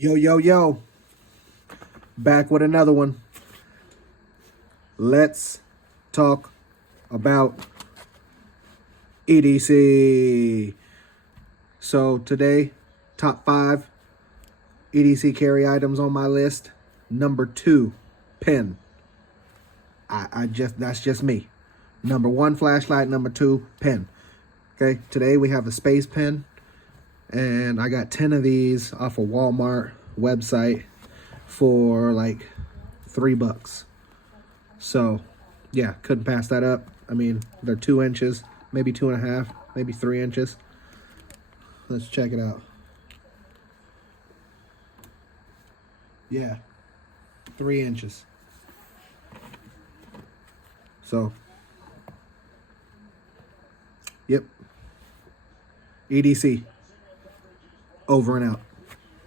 Yo, yo, yo. Back with another one. Let's talk about EDC. So today, top 5 EDC carry items on my list. Number 2, pen. That's just me. Number 1, flashlight. Number 2, pen. Okay, today we have a space pen. And I got 10 of these off a Wal-Mart website for like $3. So yeah, couldn't pass that up. I mean, they're 2 inches, maybe 2.5, maybe 3 inches. Let's check it out. Yeah, 3 inches. So, yep. EDC. Over and out.